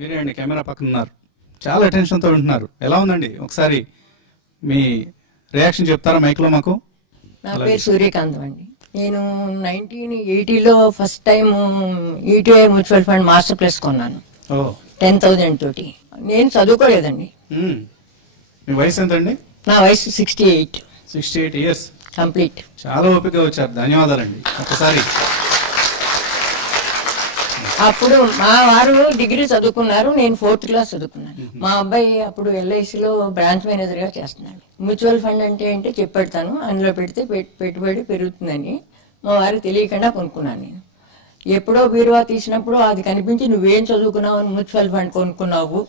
మీరే అండి కెమెరా పక్కన ఉన్నారు, చాలా అటెన్షన్తో వింటున్నారు. ఎలా ఉందండి? ఒకసారి మీ రియాక్షన్ చెప్తారా మైక్లో మాకు? నా పేరు సూర్యకాంతం అండి. నేను 1980లో first time ETI mutual fund master plus కొన్నాను 10,000 తోటి. నేను చదువుకోలేదండి. మీ వయసు ఎంత అండి? నా వయసు 68. 68 ఇయర్స్ కంప్లీట్. చాలా ఓపికగా వచ్చారు, ధన్యవాదాలండి. ఒకసారి అప్పుడు మా వారు డిగ్రీ చదువుకున్నారు, నేను 4th క్లాస్ చదువుకున్నాను. మా అబ్బాయి అప్పుడు LICలో బ్రాంచ్ మేనేజర్ గా చేస్తున్నాడు. మ్యూచువల్ ఫండ్ అంటే చెప్పెడతాను, అందులో పెడితే పెట్టుబడి పెరుగుతుందని మా వారికి తెలియకుండా కొనుక్కున్నాను. నేను ఎప్పుడో బీరువా తీసినప్పుడు అది కనిపించి నువ్వేం చదువుకున్నావు అని మ్యూచువల్ ఫండ్ కొనుక్కున్నావు,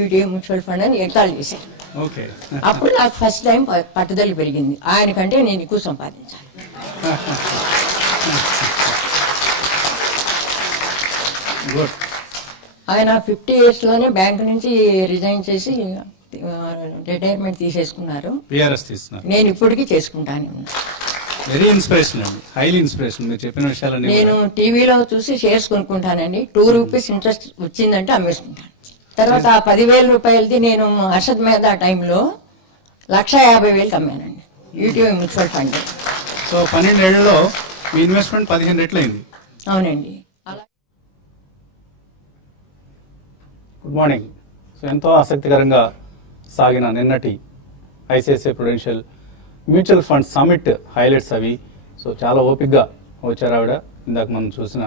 ఈటీఐ మ్యూచువల్ ఫండ్ అని ఎగతాళి చేశాను. అప్పుడు నాకు ఫస్ట్ టైం పట్టుదల పెరిగింది, ఆయనకంటే నేను ఎక్కువ సంపాదించాను. ఆయన 50 years లోనే బ్యాంకు నుంచి రిజైన్ చేసి రిటైర్మెంట్ తీసేసుకున్నారు. నేను ఇప్పటికీ చేసుకుంటాను. వెరీ ఇన్స్పిరేషన్ అండి, హైలీ ఇన్స్పిరేషన్. మీరు చెప్పిన విషయాలు నేను టీవీలో చూసి షేర్స్ కొనుక్కుంటానండి. 2 రూపీస్ ఇంట్రెస్ట్ వచ్చిందంటే అమ్మేసుకుంటాను. తర్వాత ఆ 10,000 రూపాయలది నేను హర్షద్ మీద ఆ టైంలో 1,50,000 అమ్మానండి ఈటీఐ మ్యూచువల్ ఫండ్. సో 12 ఏళ్లలో మీ ఇన్వెస్ట్మెంట్ 15 రెట్లు అయింది. అవునండి. Good morning. సో ఎంతో ఆసక్తికరంగా సాగిన నిన్నటి ICICI Prudential mutual fund summit highlights అవి. సో చాలా ఓపిక్గా వచ్చారు ఆవిడ. ఇందాక మనం చూసిన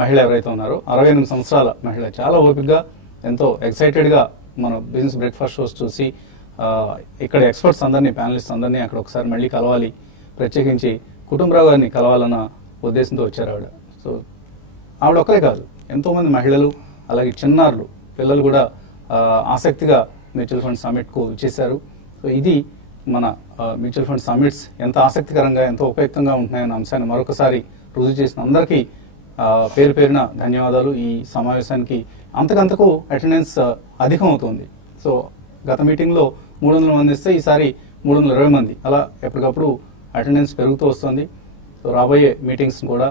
మహిళ ఎవరైతే ఉన్నారో 68 సంవత్సరాల మహిళ చాలా ఓపిక్గా ఎంతో ఎక్సైటెడ్గా మన బిజినెస్ బ్రేక్ఫాస్ట్ షోస్ చూసి ఇక్కడ ఎక్స్పర్ట్స్ అందరినీ, ప్యానలిస్ట్ అందరినీ అక్కడ ఒకసారి మళ్ళీ కలవాలి, ప్రత్యేకించి కుటుంబరావు గారిని కలవాలన్న ఉద్దేశంతో వచ్చారు ఆవిడ. సో ఆవిడ ఒక్కరే కాదు, ఎంతోమంది మహిళలు అలాగే చిన్నారులు, పిల్లలు కూడా ఆసక్తిగా మ్యూచువల్ ఫండ్ సమిట్కు చేశారు. సో ఇది మన మ్యూచువల్ ఫండ్ సమిట్స్ ఎంత ఆసక్తికరంగా, ఎంతో ఉపయుక్తంగా ఉంటున్నాయన్న అంశాన్ని మరొకసారి రుజువు చేసిన అందరికీ పేరు పేరున ధన్యవాదాలు. ఈ సమావేశానికి అంతకంతకు అటెండెన్స్ అధికం అవుతుంది. సో గత మీటింగ్లో 300 మంది ఇస్తే ఈసారి 320 మంది, అలా ఎప్పటికప్పుడు అటెండెన్స్ పెరుగుతూ వస్తుంది. సో రాబోయే మీటింగ్స్ కూడా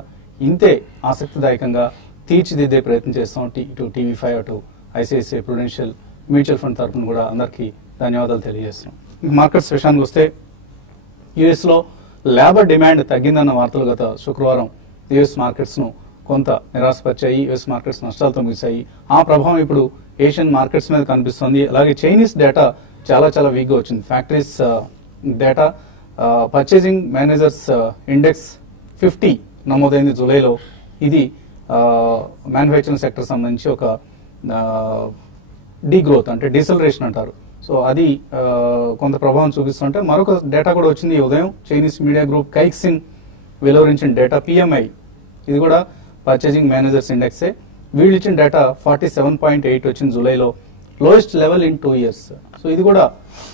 ఇంతే ఆసక్తిదాయకంగా తీర్చిదిద్దే ప్రయత్నం చేస్తాం. ఇటు TV5 అటు ఐసిఐసిఐ ప్రుడెన్షియల్ మ్యూచువల్ ఫండ్ తరఫున కూడా అందరికీ ధన్యవాదాలు తెలియజేస్తున్నాం. మార్కెట్స్ విషయానికి వస్తే యుఎస్లో లేబర్ డిమాండ్ తగ్గిందన్న వార్తలు గత శుక్రవారం యుఎస్ మార్కెట్స్ను కొంత నిరాశపరిచాయి. యుఎస్ మార్కెట్స్ నష్టాలతో ముగిశాయి. ఆ ప్రభావం ఇప్పుడు ఏషియన్ మార్కెట్స్ మీద కనిపిస్తోంది. అలాగే చైనీస్ డేటా చాలా చాలా వీక్గా వచ్చింది. Factories data purchasing managers index 50 నమోదైంది జూలైలో. ఇది మ్యానుఫ్యాక్చరింగ్ సెక్టర్ సంబంధించి ఒక డీగ్రోత్, అంటే డీసెలరేషన్ అంటారు. సో అది కొంత ప్రభావం చూపిస్తుంటే మరొక డేటా కూడా వచ్చింది ఈ ఉదయం. చైనీస్ మీడియా గ్రూప్ కైక్సిన్ వెలువరించిన డేటా PMI, ఇది కూడా పర్చేసింగ్ మేనేజర్స్ ఇండెక్సే. వీళ్ళు ఇచ్చిన డేటా 47.8 వచ్చింది జూలైలో, lowest level in 2 years. So ఇది కూడా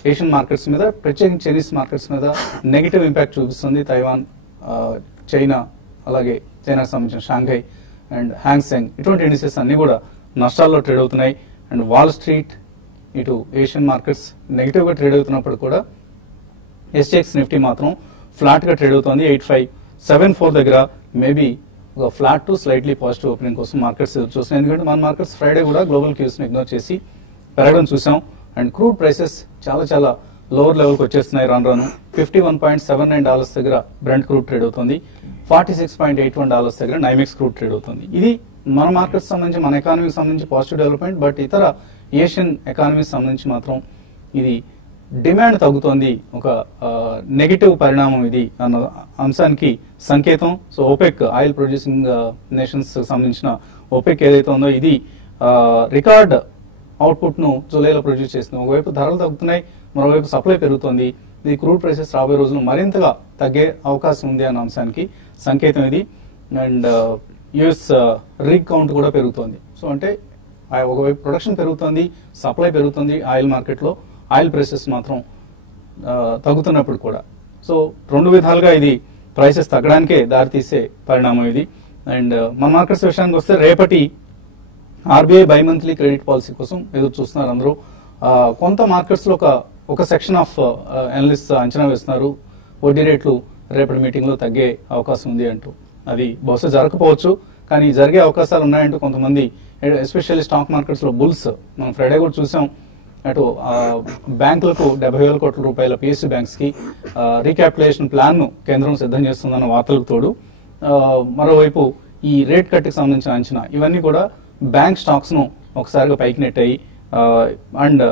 ఏషియన్ మార్కెట్స్ మీద, ప్రత్యేకించి చైనీస్ మార్కెట్స్ మీద నెగిటివ్ ఇంపాక్ట్ చూపిస్తుంది. తైవాన్, చైనా, అలాగే చైనాకు సంబంధించిన షాంఘై అండ్ హ్యాంగ్సెంగ్, ఇటువంటి ఇండిసెస్ అన్ని కూడా నష్టాల్లో ట్రేడ్ అవుతున్నాయి. అండ్ వాల్ స్ట్రీట్, ఇటు ఏషియన్ మార్కెట్స్ నెగిటివ్గా ట్రేడ్ అవుతున్నప్పుడు కూడా SGX నిఫ్టీ మాత్రం ఫ్లాట్గా ట్రేడ్ అవుతుంది. 8574 దగ్గర మేబీ ఒక flat to slightly positive opening కోసం మార్కెట్స్ ఎదురు చూస్తున్నాయి. ఎందుకంటే మన మార్కెట్స్ ఫ్రైడే కూడా గ్లోబల్ క్యూస్ని ఇగ్నోర్ చేసి పెరగడం చూసాం. అండ్ క్రూడ్ ప్రైసెస్ చాలా చాలా లోవర్ లెవెల్కి వచ్చేస్తున్నాయి రాను. $51.79 దగ్గర బ్రెంట్ క్రూడ్ ట్రేడ్ అవుతుంది. $46.81 దగ్గర NYMEX క్రూడ్ ట్రేడ్ అవుతుంది. ఇది మన మార్కెట్స్ సంబంధించి, మన ఎకానమీకి సంబంధించి పాజిటివ్ డెవలప్మెంట్. బట్ ఇతర ఏషియన్ ఎకానమీకి సంబంధించి మాత్రం ఇది డిమాండ్ తగ్గుతోంది, ఒక నెగిటివ్ పరిణామం ఇది అన్న అంశానికి సంకేతం. So OPEC, oil producing nations సంబంధించిన OPEC ఏదైతే ఉందో ఇది రికార్డ్ అవుట్పుట్ ను జూలైలో ప్రొడ్యూస్ చేస్తుంది. ఒకవైపు ధరలు తగ్గుతున్నాయి, మరోవైపు సప్లై పెరుగుతోంది. ఇది క్రూడ్ ప్రైసెస్ రాబోయే రోజులు మరింతగా తగ్గే అవకాశం ఉంది అన్న అంశానికి సంకేతం ఇది. అండ్ యుఎస్ రిగ్ కౌంట్ కూడా పెరుగుతోంది. సో అంటే ఒకవైపు ప్రొడక్షన్ పెరుగుతోంది, సప్లై పెరుగుతుంది ఆయిల్ మార్కెట్లో, ఆయిల్ ప్రైసెస్ మాత్రం తగ్గుతున్నప్పుడు కూడా. సో రెండు విధాలుగా ఇది ప్రైసెస్ తగ్గడానికే దారితీసే పరిణామం ఇది. అండ్ మన మార్కెట్స్ విషయానికి వస్తే రేపటి RBI బైమంత్లీ క్రెడిట్ పాలసీ కోసం ఎదురు చూస్తున్నారు అందరూ. కొంత మార్కెట్స్ లో ఒక సెక్షన్ ఆఫ్ అనలిస్ట్ అంచనా వేస్తున్నారు వడ్డీ రేట్లు రేపటి మీటింగ్ లో తగ్గే అవకాశం ఉంది అంటూ. అది బహుశా జరగకపోవచ్చు, కానీ జరిగే అవకాశాలు ఉన్నాయంటూ కొంతమంది ఎస్పెషల్లీ స్టాక్ మార్కెట్స్ లో బుల్స్ మనం ఫ్రైడే కూడా చూసాం. అటు బ్యాంకులకు 70,000 కోట్ల రూపాయల పిఎస్యూ బ్యాంక్స్ కి రీక్యాపిటలైజేషన్ ప్లాన్ ను కేంద్రం సిద్ధం చేస్తుందన్న వార్తలకు తోడు మరోవైపు ఈ రేట్ కట్ కి సంబంధించిన అంచనా ఇవన్నీ కూడా బ్యాంక్ స్టాక్స్ ను ఒకసారిగా పైకి నెట్టాయి. అండ్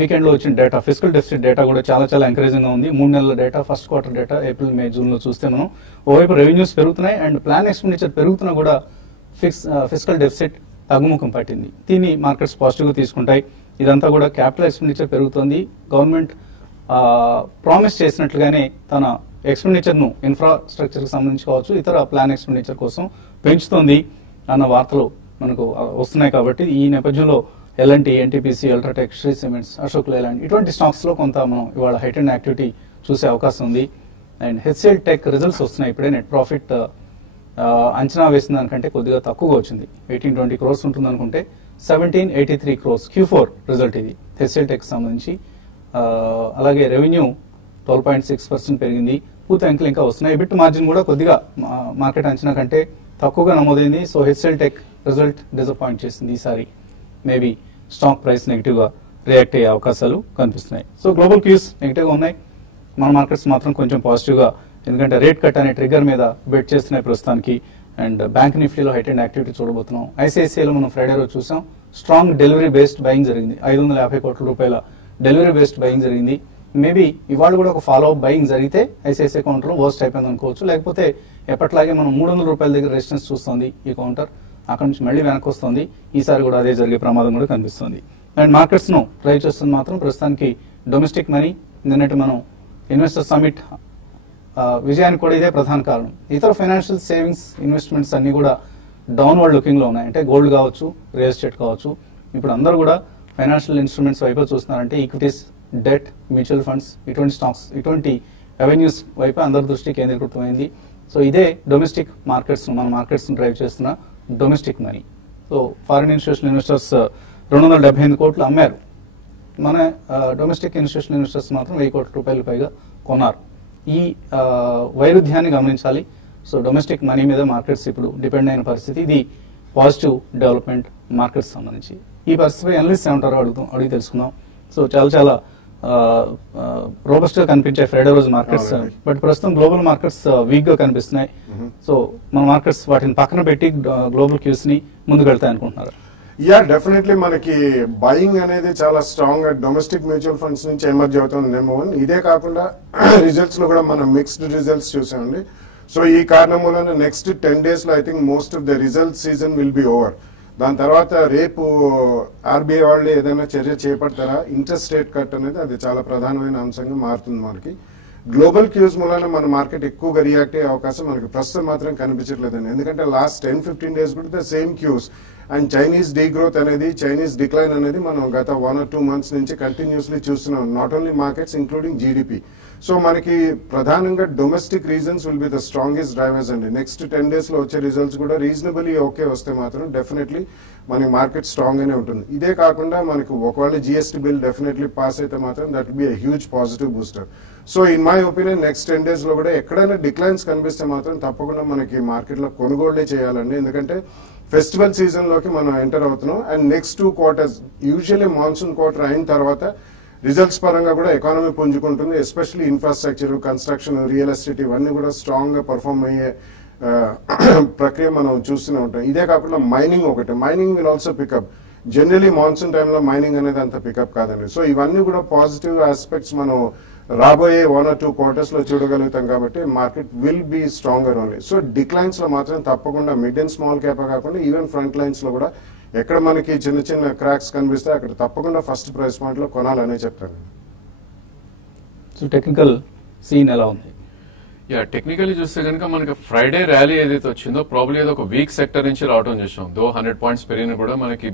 వీకెండ్ లో వచ్చిన డేటా ఫిజికల్ డెఫిసిట్ డేటా కూడా చాలా చాలా ఎంకరేజింగ్ గా ఉంది. 3 నెలల data, first quarter data April, May, June లో చూస్తే మనం ఓవైపు రెవెన్యూస్ పెరుగుతున్నాయి అండ్ ప్లాన్ ఎక్స్పెండిచర్ పెరుగుతున్నా కూడా ఫిజికల్ డెఫిసిట్ తగ్గుముఖం పట్టింది. దీన్ని మార్కెట్స్ పాజిటివ్ గా తీసుకుంటాయి. ఇదంతా కూడా క్యాపిటల్ ఎక్స్పెండిచర్ పెరుగుతుంది. గవర్నమెంట్ ప్రామిస్ చేసినట్లుగానే తన ఎక్స్పెండిచర్ ను ఇన్ఫ్రాస్ట్రక్చర్ కి సంబంధించి కావచ్చు, ఇతర ప్లాన్ ఎక్స్పెండిచర్ కోసం పెంచుతోంది అన్న వార్తలు మనకు వస్తున్నాయి. కాబట్టి ఈ నేపథ్యంలో L N T, NTPC, ultratech, Shree cements, Ashok Leyland ఇటువంటి స్టాక్స్ లో కొంత మనం ఇవాళ హైట్ అండ్ యాక్టివిటీ చూసే అవకాశం ఉంది. అండ్ హెచ్సిఎల్ టెక్ రిజల్ట్స్ వస్తున్నాయి. ఇప్పుడే నెట్ ప్రాఫిట్ అంచనా వేసిన దానికంటే కొద్దిగా తక్కువగా వచ్చింది. 1820 crores ఉంటుంది అనుకుంటే 1783 crores Q4 రిజల్ట్ ఇది హెచ్సిఎల్ టెక్ సంబంధించి. అలాగే రెవెన్యూ 12.6% పెరిగింది. పూర్తి అంకెలు ఇంకా వస్తున్నాయి. బిట్ మార్జిన్ కూడా కొద్దిగా మార్కెట్ అంచనా కంటే తక్కువగా నమోదైంది. So HCl tech result disappoint చేసింది ఈసారి. మేబీ స్టాక్ ప్రైస్ నెగిటివ్ గా రియాక్ట్ అయ్యే అవకాశాలు కనిపిస్తున్నాయి. సో గ్లోబల్ క్యూస్ నెగిటివ్ గా ఉన్నాయి. మన మార్కెట్స్ మాత్రం కొంచెం పాజిటివ్ గా, ఎందుకంటే రేట్ కట్ అనే ట్రిగ్గర్ మీద బెట్ చేస్తున్నాయి ప్రస్తుతానికి. అండ్ బ్యాంక్ నిఫ్టీలో హైట్ అండ్ యాక్టివిటీ చూడబోతున్నాం. ఐసిఐసిఐలో మనం ఫ్రైడే రోజు చూసాం స్ట్రాంగ్ డెలివరీ బేస్డ్ బయింగ్ జరిగింది. 550 కోట్ల రూపాయల డెలివరీ బేస్డ్ బయింగ్ జరిగింది. మేబీ ఇవాళ కూడా ఒక ఫాలో అప్ బయింగ్ జరిగితే ఐసిఐసిఐ కౌంటర్ లో వర్స్ట్ అయిపోయింది అనుకోవచ్చు. లేకపోతే ఎప్పట్లాగే మనం 300 రూపాయల దగ్గర రెసిస్టెన్స్ చూస్తుంది ఈ కౌంటర్, అక్కడ నుంచి మళ్ళీ వెనక్కి వస్తుంది. ఈసారి కూడా అదే జరిగే ప్రమాదం కూడా కనిపిస్తుంది. అండ్ మార్కెట్స్ ను డ్రైవ్ చేస్తుంది మాత్రం ప్రస్తుతానికి డొమెస్టిక్ మనీ. నిన్నటి మనం ఇన్వెస్టర్ సమిట్ విజయానికి కూడా ఇదే ప్రధాన కారణం. ఇతర ఫైనాన్షియల్ సేవింగ్స్, ఇన్వెస్ట్మెంట్స్ అన్ని కూడా డౌన్వర్డ్ లుకింగ్ లో ఉన్నాయి. అంటే గోల్డ్ కావచ్చు, రియల్ ఎస్టేట్ కావచ్చు. ఇప్పుడు అందరూ కూడా ఫైనాన్షియల్ ఇన్స్ట్రుమెంట్స్ వైపు చూస్తున్నారంటే ఈక్విటీస్, డెట్, మ్యూచువల్ ఫండ్స్, ఇటువంటి స్టాక్స్, ఇటువంటి రెవెన్యూస్ వైపు అందరి దృష్టి కేంద్రీకృతమైంది. సో ఇదే డొమెస్టిక్ మార్కెట్స్, మన మార్కెట్స్ డ్రైవ్ చేస్తున్న domestic money. So foreign institutional investors 278 కోట్లు అమ్మారు. మన డొమెస్టిక్ ఇన్స్టిట్యూషనల్ ఇన్వెస్టర్స్ మాత్రం 1000 కోట్ల రూపాయలు పైగా కొన్నారు. ఈ వైరుధ్యాన్ని గమనించాలి. సో డొమెస్టిక్ మనీ మీద మార్కెట్స్ ఇప్పుడు డిపెండ్ అయిన పరిస్థితి. ఇది పాజిటివ్ డెవలప్మెంట్ మార్కెట్స్ సంబంధించి. ఈ పరిస్థితిపై అనలిస్ట్ ఏమంటారో అడిగి తెలుసుకుందాం. సో చాలా రోబస్ట్ గా కనిపించాయి ఫ్రైడే రోజు మార్కెట్స్. బట్ ప్రస్తుతం గ్లోబల్ మార్కెట్స్ వీక్ గా కనిపిస్తున్నాయి. సో మన మార్కెట్స్ వాటిని పక్కన పెట్టి గ్లోబల్ క్యూస్ ని ముందుకు వెళ్తాయి అనుకుంటున్నారు. యా, డెఫినెట్లీ మనకి బయింగ్ అనేది చాలా స్ట్రాంగ్ గా డొమెస్టిక్ మ్యూచువల్ ఫండ్స్ నుంచి ఎమర్జ్ అవుతుంది నెంబర్ 1. ఇదే కాకుండా రిజల్ట్స్ లో కూడా మనం మిక్స్డ్ రిజల్ట్స్ చూసామండి. సో ఈ కారణం వలన నెక్స్ట్ 10 days లో I think most of the result season will be over. దాని తర్వాత రేపు ఆర్బీఐ వాళ్ళు ఏదైనా చర్య చేపడతారా, ఇంట్రెస్ట్ రేట్ కట్ అనేది అది చాలా ప్రధానమైన అంశంగా మారుతుంది మనకి. గ్లోబల్ క్యూస్ మూలన మన మార్కెట్ ఎక్కువగా రియాక్ట్ అయ్యే అవకాశం మనకి ప్రస్తుతం మాత్రం కనిపించట్లేదండి. ఎందుకంటే లాస్ట్ 10-15 days కూడా the same cues and Chinese degrowth అనేది, చైనీస్ డిక్లైన్ అనేది మనం గత 1 or 2 months నుంచి కంటిన్యూస్లీ చూస్తున్నాం. Not only markets including GDP. So మనకి ప్రధానంగా domestic reasons will be the strongest drivers అండి. నెక్స్ట్ 10 days లో వచ్చే రిజల్ట్స్ కూడా రీజనబుల్లీ ఓకే వస్తే మాత్రం డెఫినెట్లీ మనకి మార్కెట్ స్ట్రాంగ్ గానే ఉంటుంది. ఇదే కాకుండా మనకి ఒకవేళ జిఎస్టీ బిల్ డెఫినెట్లీ పాస్ అయితే మాత్రం that will be a huge positive booster. So in my opinion next 10 days లో కూడా ఎక్కడైనా డిక్లైన్స్ కనిపిస్తే మాత్రం తప్పకుండా మనకి మార్కెట్ లో కొనుగోళ్లే చేయాలండి. ఎందుకంటే ఫెస్టివల్ సీజన్ లోకి మనం ఎంటర్ అవుతున్నాం. And next 2 quarters usually monsoon quarter అయిన తర్వాత రిజల్ట్స్ పరంగా కూడా ఎకానమీ పుంజుకుంటుంది. Especially infrastructure, construction, real estate ఇవన్నీ కూడా స్ట్రాంగ్ గా పర్ఫార్మ్ అయ్యే ప్రక్రియ మనం చూస్తూనే ఉంటాం. ఇదే కాకుండా మైనింగ్ ఒకటి, mining will also pick up. Generally monsoon టైంలో మైనింగ్ అనేది అంత పికప్ కాదండి. సో ఇవన్నీ కూడా పాజిటివ్ ఆస్పెక్ట్స్ మనం రాబోయే 1 or 2 quarters లో చూడగలుగుతాం. కాబట్టి market will be stronger only. So declines లో మాత్రం తప్పకుండా మిడ్ అండ్ స్మాల్ క్యాప్ కాకుండా ఈవెన్ ఫ్రంట్ లైన్స్ లో కూడా ఎక్కడ మనకి చిన్న చిన్న క్రాక్స్ కనిపిస్తే అక్కడ తప్పకుండా ఫస్ట్ ప్రైస్ పాయింట్ లో కొనాలనే చెప్తాను. సో టెక్నికల్ సీన్ ఎలా ఉంది? యా, టెక్నికల్లీ చూస్తే కనుక మనకి ఫ్రైడే ర్యాలీ ఏదైతే వచ్చిందో ప్రాబ్లీ ఏదో ఒక వీక్ సెక్టర్ నుంచి రావడం చూసాం. 100 points పెరిగిన కూడా మనకి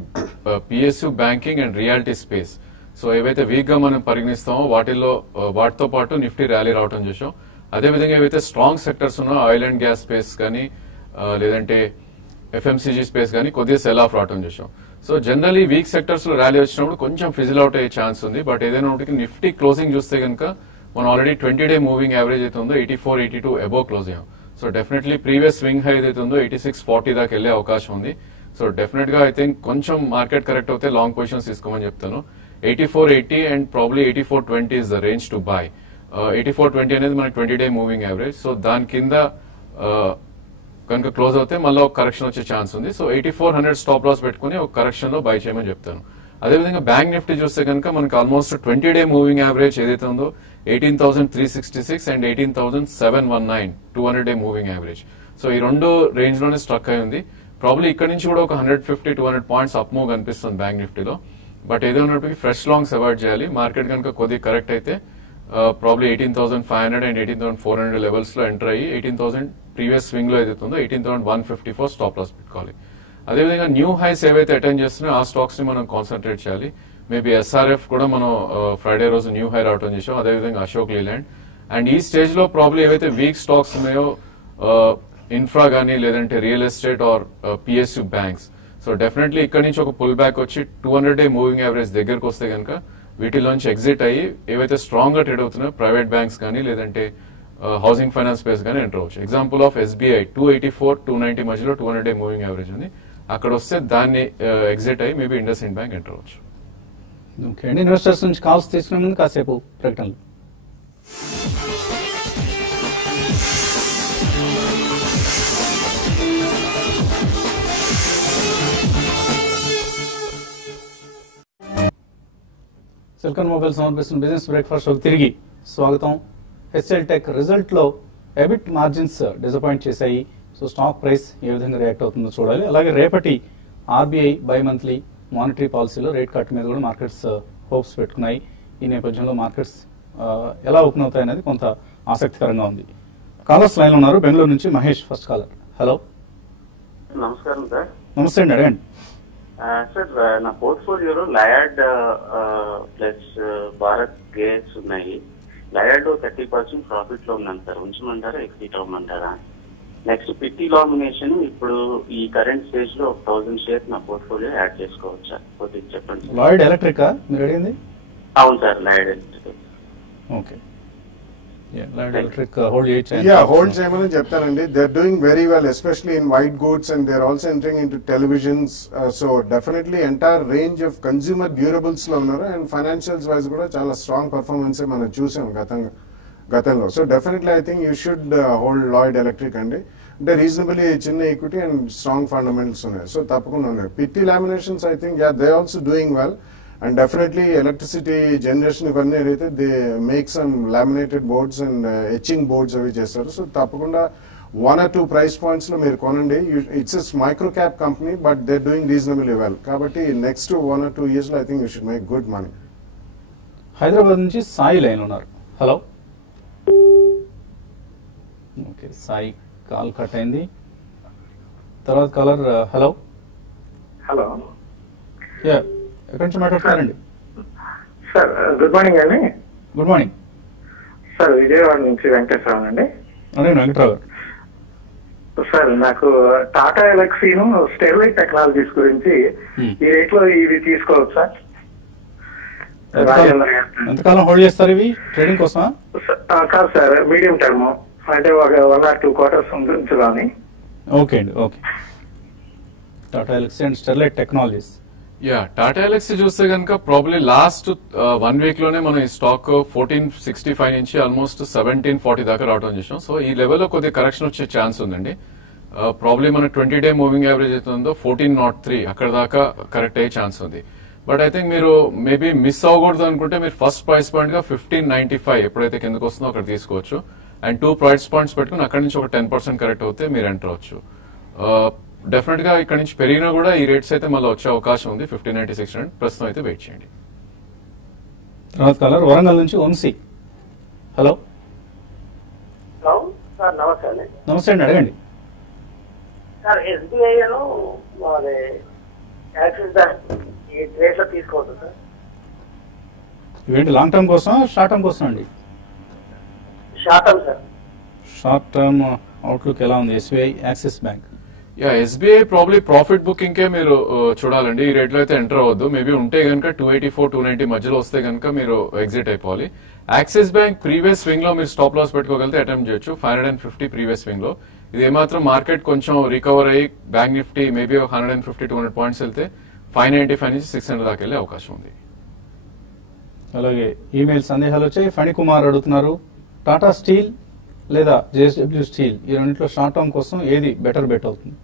PSU, banking and reality space, so ఏవైతే వీక్ గా మనం పరిగణిస్తామో వాటితో పాటు నిఫ్టీ ర్యాలీ రావడం చూసాం. అదేవిధంగా ఏవైతే స్ట్రాంగ్ సెక్టర్స్ ఉన్నాయో ఆయిల్ అండ్ గ్యాస్ స్పేస్ కానీ లేదంటే ఎఫ్ఎంసీజీ స్పేస్ కానీ కొద్దిగా సెల్ ఆఫ్ రావడం చూసాం. సో జనరల్లీ వీక్ సెక్టర్స్ లో ర్యాలీ వచ్చినప్పుడు కొంచెం ఫిజిల్ అవుట్ అయ్యే ఛాన్స్ ఉంది. బట్ ఏదైనా ఒకటి నిఫ్టీ క్లోజింగ్ చూస్తే కనుక మనం ఆల్రెడీ 20-day మూవింగ్ యావరేజ్ అయితే ఉందో 84-82 అబోవ్ క్లోజ్ అయ్యాం. So definitely previous swing high ఏదైతే ఉందో 86-40 దాకా వెళ్లే అవకాశం ఉంది. సో డెఫినెట్ గా ఐ థింక్ కొంచెం మార్కెట్ కరెక్ట్ అవుతే లాంగ్ పొజిషన్స్ తీసుకోమని చెప్తాను. 84.80 and probably 84.20 is the range to buy. 84.20 అనేది మనకి 20-day మూవింగ్ యావరేజ్. సో దాని కింద కనుక క్లోజ్ అవుతే మళ్ళీ ఒక కరెక్షన్ వచ్చే ఛాన్స్ ఉంది. సో 8400 స్టాప్ లాస్ పెట్టుకుని ఒక కరెక్షన్ లో బై చేయమని చెప్తాను. అదేవిధంగా బ్యాంక్ నిఫ్టీ చూస్తే కనుక మనకి ఆల్మోస్ట్ 20-day మూవింగ్ యావరేజ్ ఏదైతే ఉందో 18,366 and 18,719 200-day moving average. So ఈ రెండు రేంజ్ లోనే స్ట్రక్ అయి ఉంది. ప్రాబ్లీ ఇక్కడ నుంచి కూడా ఒక 150-200 పాయింట్స్ అప్ మూవ్ కనిపిస్తుంది బ్యాంక్ నిఫ్టీలో. బట్ ఏదైనప్పటికీ ఫ్రెష్ లాంగ్స్ అవాయిడ్ చేయాలి. మార్కెట్ కనుక కొద్దిగా కరెక్ట్ అయితే ప్రాబ్లీ 18,500 అండ్ 18,400 లెవెల్స్ లో ఎంటర్ అయ్యి 18,000 ప్రీవియస్ స్వింగ్ లో ఏదైతే ఉందో 18,154 స్టాప్ లాస్ పెట్టుకోవాలి. అదేవిధంగా న్యూ హైస్ ఏవైతే అటెండ్ చేస్తున్నాయో ఆ స్టాక్స్ ని మనం కాన్సన్ట్రేట్ చేయాలి. మేబీ SRF కూడా మనం ఫ్రైడే రోజు న్యూ హై రావడం చేసాం. అదేవిధంగా అశోక్ లీలాండ్. అండ్ ఈ స్టేజ్ లో ప్రాబ్లీ ఏవైతే వీక్ స్టాక్స్ ఉన్నాయో ఇన్ఫ్రా గానీ లేదంటే real estate or PSU banks. So definitely ఇక్కడ నుంచి ఒక పుల్ బ్యాక్ వచ్చి 200-day మూవింగ్ యావరేజ్ దగ్గరకు వస్తే కనుక వీటిలోంచి ఎగ్జిట్ అయ్యి ఏవైతే స్ట్రాంగ్ గా ట్రేడ్ అవుతున్నాయో ప్రైవేట్ బ్యాంక్స్ కానీ లేదంటే హౌసింగ్ ఫైనాన్స్ స్పేస్ కానీ ఎంటర్ అవచ్చు. ఎగ్జాంపుల్ ఆఫ్ SBI 284-290 మధ్యలో 200-day మూవింగ్ యావరేజ్ ఉంది. అక్కడ వస్తే దాన్ని ఎగ్జిట్ అయ్యి మేబీ ఇండస్ఇండ్ బ్యాంక్ ఎంటర్ అవచ్చు. ఓకే అండి, ఇన్వెస్టర్స్ నుంచి కాల్స్ తీసుకునే ముందు కాసేపు ప్రకటనలు. సిలికాన్ మొబైల్ సమర్పిస్తున్న బిజినెస్ బ్రేక్ఫాస్ట్ తిరిగి స్వాగతం. HCL టెక్ రిజల్ట్ లో ఎబిట్ మార్జిన్స్ డిసప్పాయింట్ చేశాయి. సో స్టాక్ ప్రైస్ ఏ విధంగా రియాక్ట్ అవుతుందో చూడాలి. అలాగే రేపటి RBI బై మంత్లీ మానిటరీ పాలసీలో రేట్ కట్ మీద కూడా మార్కెట్స్ హోప్స్ పెట్టుకున్నాయి. ఈ నేపథ్యంలో మార్కెట్స్ ఎలా ఓపెన్ అవుతాయి అనేది కొంత ఆసక్తికరంగా ఉంది. కాలర్స్ లైన్ ఉన్నారు. బెంగళూరు నుంచి మహేష్ ఫస్ట్ కాలర్. హలో, నమస్కారం సార్. నమస్తే అండి, అడగండి. సార్ నా పోర్ట్ఫోలియోలో లయాడ్ ప్లస్ భారత్ గేర్స్ ఉన్నాయి. లయాడ్ 30% ప్రాఫిట్ లో ఉన్నాను సార్. ఉంచమంటారా ఎగ్జిట్ అవ్వమంటారా? నెక్స్ట్ పిట్టి లామినేషన్ ఇప్పుడు ఈ కరెంట్ స్టేజ్ లో 1000 షేర్స్ నా పోర్ట్ఫోలియో యాడ్ చేసుకోవచ్చా? కొద్దిగా చెప్పండి. లాయిడ్ ఎలక్ట్రికా మీరు అడిగింది? అవును sir, Lloyd Electric. Okay, Lloyd Electric hold చేయొచ్చు. హోల్డ్ చేయమని చెప్తానండి. they're doing very well, especially in white goods, and they're also entering into televisions. So definitely entire range of consumer durables లో ఉన్నారు. అండ్ ఫైనాన్షియల్స్ వైజ్ కూడా చాలా strong performance మనం చూసాం గతంలో. So definitely I think you should hold Lloyd Electric అండి. అంటే reasonably చిన్న ఈక్విటీ అండ్ స్ట్రాంగ్ ఫండమెంటల్స్ ఉన్నాయి. సో తప్పకుండా ఉన్నాయి. Pitti Laminations I think they also doing well. And definitely electricity generation ఇవన్నీ ఏదైతే they make some laminated boards and etching boards అవి చేస్తారు. సో తప్పకుండా 1 or 2 ప్రైస్ పాయింట్స్ లో మీరు కొనండి. It's micro cap company but they doing reasonably well. కాబట్టి next 1 or 2 years లో I think you should make good money. Hyderabad నుంచి Sai line ఉన్నారు. Hello. Okay, Sai call cut అయింది. తర్వాత కాలర్. హలో. హలో, ఎక్కడి నుంచి మాట్లాడుతున్నారండి? సార్ గుడ్ మార్నింగ్ అండి. గుడ్ మార్నింగ్ సార్, విజయవాడ నుంచి వెంకటేశ్వరరావు అండి. అదే వెంకట్రావు గారు. సార్ నాకు టాటా ఎలక్సీను స్టెరిలైట్ టెక్నాలజీస్ గురించి ఈ రేట్ లో ఇవి తీసుకోవచ్చు సార్? ఎంతకాలం హోల్డ్ చేస్తారు ఇవి ట్రేడింగ్ కోసమా? కాదు సార్, మీడియం టర్మ్, అంటే ఒక 1 or 2 quarters ఉంచుదాని. ఓకే అండి, okay. Tata ఎలక్సీ and Sterlite technologies. Tata ఎలక్సీ చూస్తే కనుక ప్రాబ్లీ లాస్ట్ 1 week లోనే మనం ఈ స్టాక్ 1465 నుంచి ఆల్మోస్ట్ 1740 దాకా రావడం చేసాం. సో ఈ లెవెల్లో కొద్దిగా కరెక్షన్ వచ్చే ఛాన్స్ ఉందండి. ప్రాబ్లీ మన 20-day మూవింగ్ యావరేజ్ అవుతుందో 1403 అక్కడ దాకా కరెక్ట్ అయ్యే ఛాన్స్ ఉంది. బట్ ఐ థింక్ మీరు మేబీ మిస్ అవ్వకూడదు అనుకుంటే మీరు ఫస్ట్ ప్రైస్ పాయింట్ గా 1595 ఎప్పుడైతే కిందకు వస్తుందో అక్కడ తీసుకోవచ్చు. అండ్ 2 ప్రైస్ పాయింట్స్ పెట్టుకుని అక్కడ నుంచి ఒక 10% కరెక్ట్ అవుతే మీరు ఎంటర్ అవచ్చు. డెఫినెట్ గా ఇక్కడ నుంచి పెరిగినా కూడా ఈ రేట్స్ అయితే మళ్ళీ వచ్చే అవకాశం ఉంది. 1596 ప్రస్తుతం అయితే వెయిట్ చేయండి. తర్వాత కాలర్ వరంగల్ నుంచి వంశీ. హలో. హలో సార్, నమస్తే అండి. నమస్తే అండి, అడగండి. సార్ SBI యాక్సిస్ బ్యాంక్ ఈ రేట్ లో తీసుకోవచ్చు సార్? ఇవేంటి లాంగ్ టర్మ్ కోసం షార్ట్ టర్మ్ కోసం అండి? Short term sir. Short term outlook ఎలా ఉంది SBI Axis Bank? SBI probably profit booking కే మీరు చూడాలండి. ఈ రేట్ లో అయితే ఎంటర్ అవ్వద్దు. మేబీ ఉంటే కనుక 284-290 మధ్యలో వస్తే కనుక మీరు ఎగ్జిట్ అయిపోవాలి. యాక్సిస్ బ్యాంక్ ప్రీవియస్ స్వింగ్ లో మీరు స్టాప్ లాస్ పెట్టుకోగలిగితే అటెంప్ట్ చేయొచ్చు. 550 ప్రీవియస్ స్వింగ్ లో. ఇది ఏమాత్రం మార్కెట్ కొంచెం రికవర్ అయ్యి బ్యాంక్ నిఫ్టీ మేబీ 150-200 పాయింట్స్ వెళ్తే 595 నుంచి 600 దాకా వెళ్ళే అవకాశం ఉంది. అలాగే ఈమెయిల్ సందేహాలు వచ్చాయి. ఫణికుమార్ అడుగుతున్నారు, టాటా స్టీల్ లేదా జేఎస్డబ్ల్యూ స్టీల్ ఈ రెండింటిలో షార్ట్ టర్మ్ కోసం ఏది బెటర్ బెట్ అవుతుంది?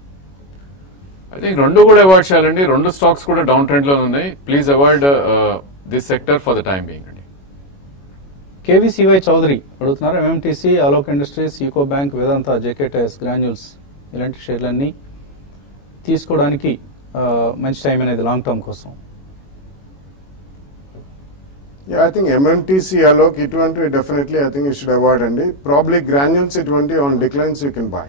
ఐ థింక్ రెండు కూడా అవాయిడ్ చేయాలండి. రెండు స్టాక్స్ కూడా డౌన్ ట్రెండ్ లో ఉన్నాయి. Please avoid this sector for the time being అండి. కేవీసీవై చౌదరి అడుగుతున్నారు, MMTC, Alok industries, UCO bank, Vedanta, JK tyres, granules ఇలాంటి షేర్లన్నీ తీసుకోవడానికి మంచి టైం అనేది లాంగ్ టర్మ్ కోసం. ఐ థింక్ ఎంఎంటీసీ, అలోక్ ఇటువంటివి definitely I think you should avoid అండి. ప్రాబ్లీ గ్రాన్యూల్స్ ఇటువంటి on declines you can buy.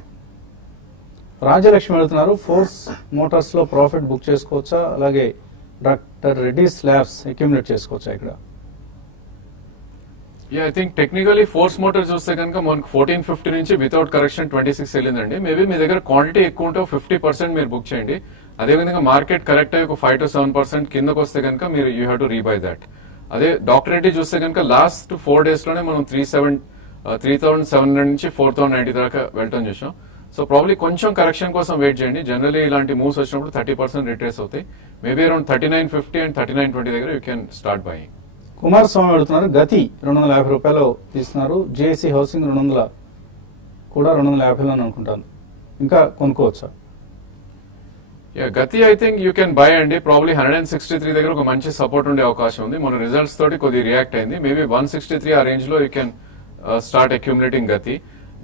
Rajalakshmi అడుగుతున్నారు, ఫోర్స్ మోటార్స్ లో ప్రాఫిట్ బుక్ చేసుకోవచ్చా, అలాగే డాక్టర్ రెడ్డిస్ ల్యాబ్స్ అక్యుములేట్ చేసుకోవచ్చా ఇక్కడ? I think technically force motor చూస్తే కనుక మనకు 1450 నుంచి వితౌట్ కరెక్షన్ 26 వెళ్ళిందండి. మేబీ మీ దగ్గర క్వాంటిటీ ఎక్కువ ఉంటే 50% మీరు బుక్ చేయండి. అదేవిధంగా మార్కెట్ కరెక్ట్ అయ్యి ఒక 5 to 7% కిందకు వస్తే కనుక మీరు యూ హ్యావ్ టు రీబై దాట్. అదే డాక్టర్ రెడ్డి చూస్తే కనుక లాస్ట్ 4 days లోనే మనం 3,700 నుంచి 4,090 దాకా వెళ్ళటం చూసాం. సో ప్రాబ్లీ కొంచెం కరెక్షన్ కోసం వెయిట్ చేయండి. జనరలీ ఇలాంటి మూవ్స్ వచ్చినప్పుడు 30% రిట్రేస్ అవుతాయి. మేబీ అరౌండ్ 3950 అండ్ 3920 దగ్గర you can start buying. Kumaraswamy అడుగుతున్నారు, గతి 250 రూపాయలు తీస్తున్నారు, జేఏసీ హౌసింగ్ 200 కూడా 250 అని అనుకుంటాను, ఇంకా కొనుక్కోవచ్చా? గతి I think you can by అండి. ప్రాబ్లీ 163 దగ్గర ఒక మంచి సపోర్ట్ ఉండే అవకాశం ఉంది. మన రిజల్ట్స్ తోటి కొద్దిగా రియాక్ట్ అయింది. మేబీ 163 ఆ రేంజ్ లో యూ కెన్ స్టార్ట్ అక్యుములేటింగ్ గతి.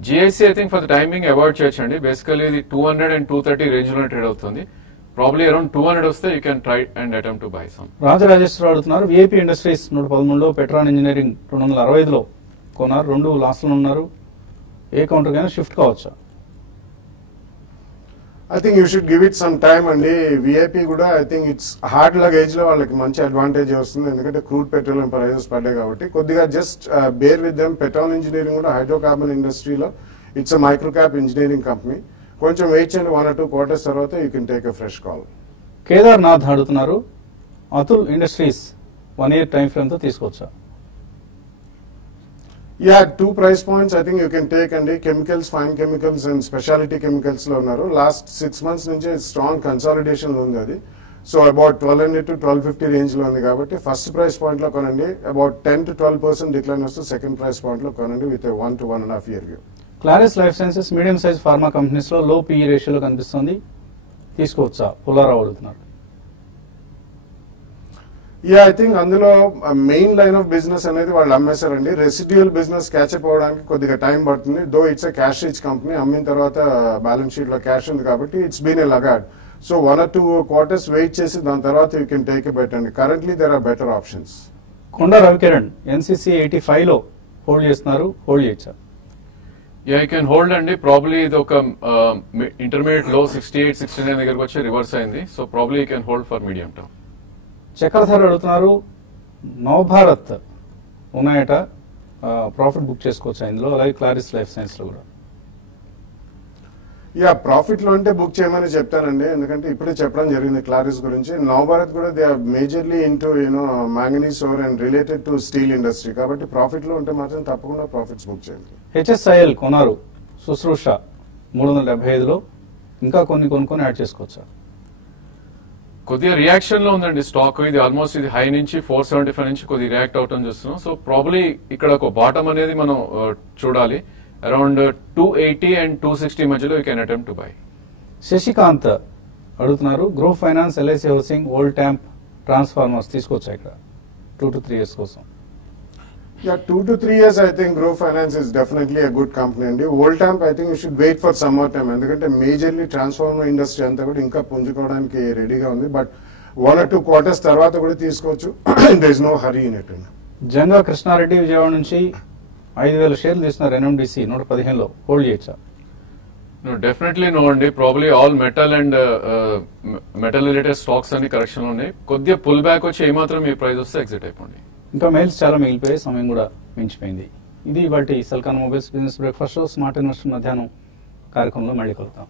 GIC I think for the timing avoid చేయొచ్చండి. బేసికలీ ఇది 200 and 230 రేంజ్ లో ట్రేడ్ అవుతుంది. ప్రాబ్లీ అరౌండ్ 200 వస్తే you can try and attempt to buy some. Rajarajeshwara అడుగుతున్నారు, విఐపి ఇండస్ట్రీస్ 113లో, పెట్రాన్ ఇంజనీరింగ్ 265లో కొన్నారు, రెండు లాస్ట్ లో ఉన్నారు, ఏ కౌంటర్ కైనా షిఫ్ట్ కావచ్చా? I think you should give it some time అండి. విఐపి కూడా I think it's hard luggage లో వాళ్ళకి మంచి అడ్వాంటేజ్ వస్తుంది, ఎందుకంటే క్రూడ్ పెట్రోలియం ప్రైజెస్ పడ్డాయి కాబట్టి. కొద్దిగా just bear with them. Petrol engineering కూడా హైడ్రోకార్బన్ ఇండస్ట్రీలో it's a micro cap engineering company. కొంచెం వెయిట్ చేయండి, 1 or 2 quarters తర్వాత you can take a fresh call. Kedarnath అడుగుతున్నారు, Atul industries 1 year time frame తో తీసుకోవచ్చా? Yeah, 2 price points I think you can take అండి. Chemicals, fine chemicals and speciality chemicals లో ఉన్నారు. Last 6 months నుంచి స్ట్రాంగ్ కన్సాలిడేషన్ లో ఉంది అది. సో అబౌట్ 1200 to 1250 రేంజ్ లో ఉంది కాబట్టి ఫస్ట్ ప్రైస్ పాయింట్ లో కొనండి. అబౌట్ 10 to 12% డిక్లైన్ వస్తే సెకండ్ ప్రైస్ పాయింట్ లో కొనండి with 1 to 1.5 year view. Claris life sciences medium size pharma companies లో లో పిఈ రేషియోలో కనిపిస్తుంది, తీసుకోవచ్చా? పుల్లారావు అడుగుతున్నారు. యా, ఐ థింక్ అందులో మెయిన్ లైన్ ఆఫ్ బిజినెస్ అనేది వాళ్ళు అమ్మేశారండి. రెసిడ్యూయల్ బిజినెస్ క్యాచ్అప్ అవడానికి కొద్దిగా టైం పడుతుంది. Though it's a cash rich company. అమ్మిన తర్వాత బ్యాలెన్స్ షీట్ లో క్యాష్ ఉంది కాబట్టి it's been a laggard. So 1 or 2 quarters wait చేసి దాని తర్వాత you can take a bet అండి. Currently there are better options. Konda Ravikiran NCC 85లో హోల్డ్ చేస్తున్నారు, హోల్డ్ చేయొచ్చా? యా, యూ కెన్ హోల్డ్ అండి. ప్రాబ్లీ ఇది ఒక ఇంటర్మీడియట్ లో 68, 69 దగ్గరకు వచ్చి రివర్స్ అయింది. So probably you can hold for medium term. Chakradhar అడుగుతున్నారు, నవభారత్ ఉన్నాయట, ప్రాఫిట్ బుక్ చేసుకోవచ్చా ఇందులో? అలాగే క్లారిస్ లైఫ్ సైన్స్ లో కూడా. యా, ప్రాఫిట్ లో అంటే బుక్ చేయమని చెప్తానండి, ఎందుకంటే ఇప్పుడే చెప్పడం జరిగింది క్లారిస్ గురించి. నవభారత్ కూడా they are majorly into manganese ore and related to steel industry కాబట్టి ప్రాఫిట్ లో ఉంటే మాత్రం తప్పకుండా ప్రాఫిట్స్ బుక్ చేయండి. హెచ్ఎస్ఐఎల్ కొన్నారు, శుశ్రూష 375లో, ఇంకా కొన్ని కొనుక్కొని యాడ్ చేసుకోవచ్చా? కొద్దిగా రియాక్షన్ లో ఉందండి స్టాక్. ఇది ఆల్మోస్ట్ ఇది హై నుంచి 475 నుంచి కొద్దిగా రియాక్ట్ అవటం చూస్తున్నాం. సో ప్రాబ్లీ ఇక్కడ ఒక బాటమ్ అనేది మనం చూడాలి. అరౌండ్ 280 and 260 మధ్యలో you can attempt to buy. Shashikant అడుగుతున్నారు, Gruh finance, LIC housing, Voltamp, transformers తీసుకోవచ్చా ఇక్కడ 2 to 3 years కోసం? Yeah, 2 to 3 years I think Growth Finance is definitely a good company అండి. Voltamp I think you should wait for some more time, ఎందుకంటే majorly transformer industry అంతా కూడా ఇంకా పుంజుకోవడానికి రెడీగా ఉంది. బట్ 1 or 2 quarters తర్వాత కూడా తీసుకోవచ్చు. there is no hurry in it. Janga Krishna Reddy Vijayawada నుంచి 5,000 షేర్లు తీస్తున్నారు, ఎన్ఎండిసి 115లో, హోల్డ్ చేయొచ్చా? No, definitely no అండి. Probably all metal and metal related stocks అన్ని కరెక్షన్ లో ఉన్నాయి. కొద్దిగా పుల్ బ్యాక్ వచ్చి ఏమాత్రం ఈ ప్రైస్ వస్తే ఎగ్జిట్ అయిపోండి. ఇంకా మెయిల్స్ చాలా మిగిలిపోయాయి, సమయం కూడా మించిపోయింది. ఇది ఇవాల్టి సల్కాన్ mobiles business breakfast show. Smart investor మధ్యాహ్నం కార్యక్రమంలో మళ్ళీ కలుగుతాం.